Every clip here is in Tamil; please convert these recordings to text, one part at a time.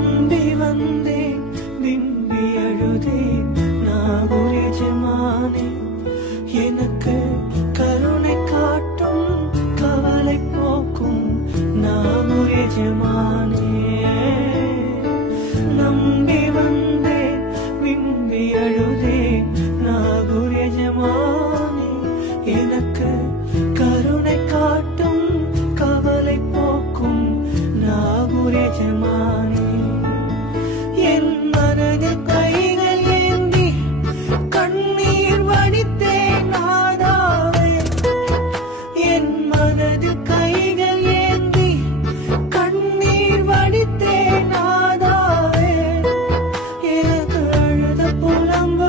நம்பி வந்தேன் விம்பி அழுதேன் நாகூர் எஜமானே எனக்கு கருணை காட்டும் கவலை போக்கும் நாகூர் எஜமானே நம்பி வந்தேன் விம்பி அழுதேன் நாகூர் எஜமானே எனக்கு கருணை காட்டும் கவலை போக்கும் நாகூர் எஜமானே என் மனதில் கைகள் ஏந்தி கண்ணீர் வடித்தேன் நாதாவே என் மனதில் கைகள் ஏந்தி கண்ணீர் வடித்தேன் நாதாவே எனக்கு அழுத புலம்ப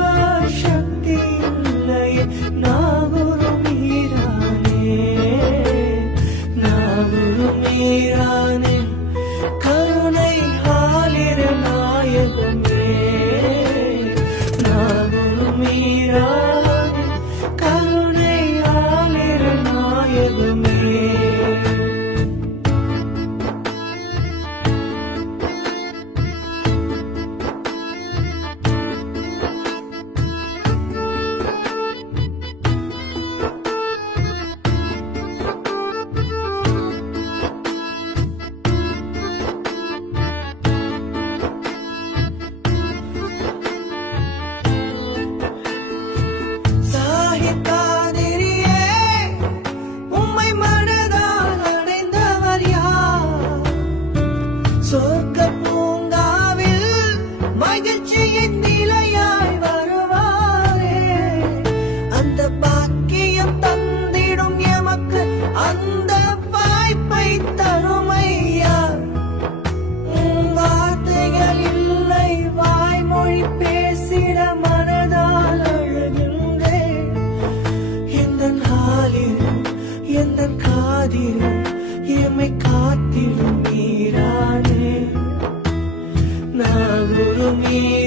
சக்தி இல்லையே நாகூர் மீரானே நாகூர் மீரானே கருணை ஆலிர நாயகமே நாகூர் மீரானே கருணை ஆலிர நாயகமே சாஹித்தாதிரியே உம்மை மனதால் அடைந்தவர் யார் சொர்க்க பூங்காவில் மகிழ்ச்சியின் நிலையாய் வருவாரே அந்த பாக்கியம் தந்திடும் எமக்கு அந்த வாய்ப்பை தருமையா வார்த்தைகள் இல்லை வாய்மொழி பேசிட மனதால் அழுகின்றேன் எந்தன் ஹாலில் எந்தன் காதில் எம்மை காத்திடும் மீரானே நாகூர் மீரானே